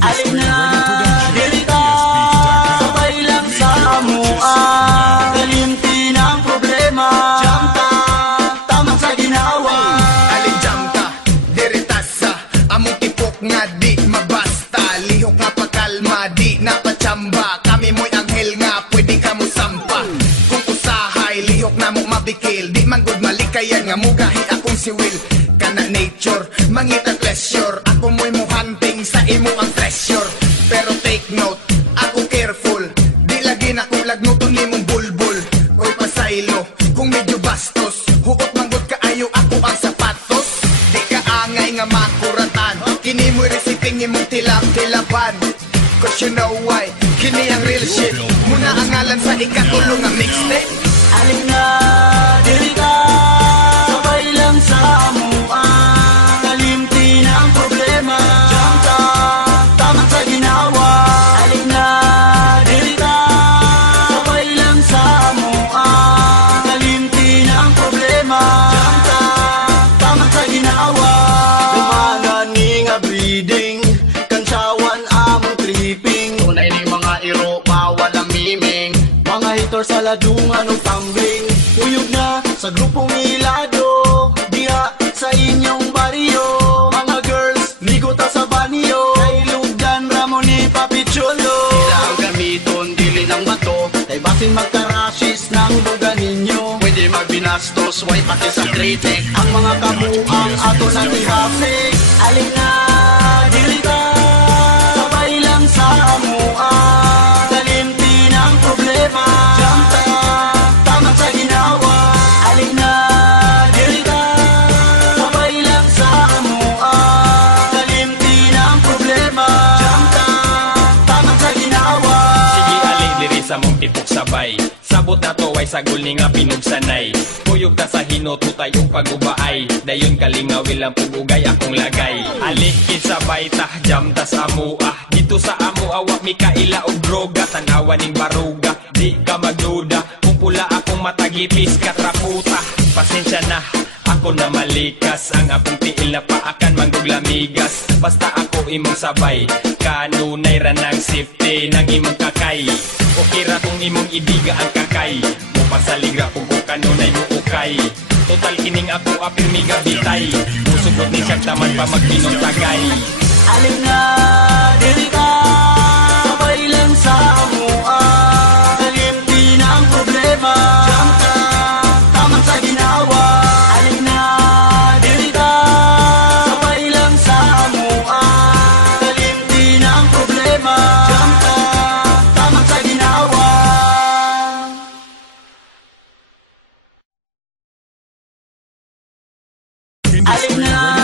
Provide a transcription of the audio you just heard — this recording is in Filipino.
Alin na dili ka, sabay lang sa amua. Kalimti na ang problema, jam ta, tamang sa ginawa. Alin jam ta, dirita sa among tipok nga di mabasta. Lihok nga pagkalma, di napachamba. Kami mo'y anghel nga, pwede ka mo sampa. Kung usahay, lihok na mo mabikil. Di man good malikayan nga mugahi akong si Will. Kana nature, mangitang pleasure. Ako mo'y mo hunting sa imo ang treasure. Pero take note, ako careful. Di lagi na kulag nuton limong bulbul. Oy pasaylo, kung medyo bastos. Hukot manggot ka ayo ako ang sapatos. Di ka angay nga makuratan. Kini mo'y reciting imong tilap-tilapan. Cause you know why, kini ang real shit. Muna ang ngalan sa ikatulong nga mixtape. Alin na dili ka, sabay lang sa amua. Kalimti na ang problema, jam ta, tamang sa ginawa. Alin na dili ka, sabay lang sa amua. Kalimti na ang problema, jam ta, tamang sa ginawa. Gumana ni nga breeding, kansawan among tripping. Tunay ni mga iro, bawal ang miming. Mga hitor sa ladungan o tumbling. Uyog na sa grupong ilado, diha sa inyong baryo. Mga girls, ligo ta sa banyo. Kay Lugdan, Ramon ni Papicholo. Sila ang gamiton, dili ng bato. Kay basin magkarashis ng lugar ninyo. Pwede magbinastos, way pati sa kritik. Ang mga kabuang ato na ihapik. Alin na dili ka, sabay lang sa amua. Kalimti na ang problema, jam ta, tamang sa ginawa. Alin na dili ka, sabay lang sa amua. Kalimti na ang problema, jam ta, tamang sa ginawa. Sige ali diri sa mong tipok sabay. Sabot na to ay sagol ni nga pinugsanay. Kuyog ta sa hinotutay yung pagubaay. Dayon kalingawil ang pugugay akong lagay. Alikid sabay tah jam tas amua. Dito sa amua wa mi kaila og droga. Tanawa ning baruga, di ka magduda. Kung pula akong matagipis katraputa. Pasensya na, ako na malikas. Ang akong tiil na paakan mangguglamigas. Basta ako imong sabay, kanunay ra ng safety ng imong kakay. Okay ra kung imong idiga ang kakay. Mupasaligra kung kanunay mo ukay. Total kining ako apirmiga bitay. Musugot ni siyang taman pa magpinong tagay. Alin na dili ka, sabay lang sa amua. Kalimti na ang problema, jam ta, tamang sa ginawa. Alin na dili ka, sabay lang sa amua. Kalimti na ang problema, jam ta, tamang sa ginawa. Alin na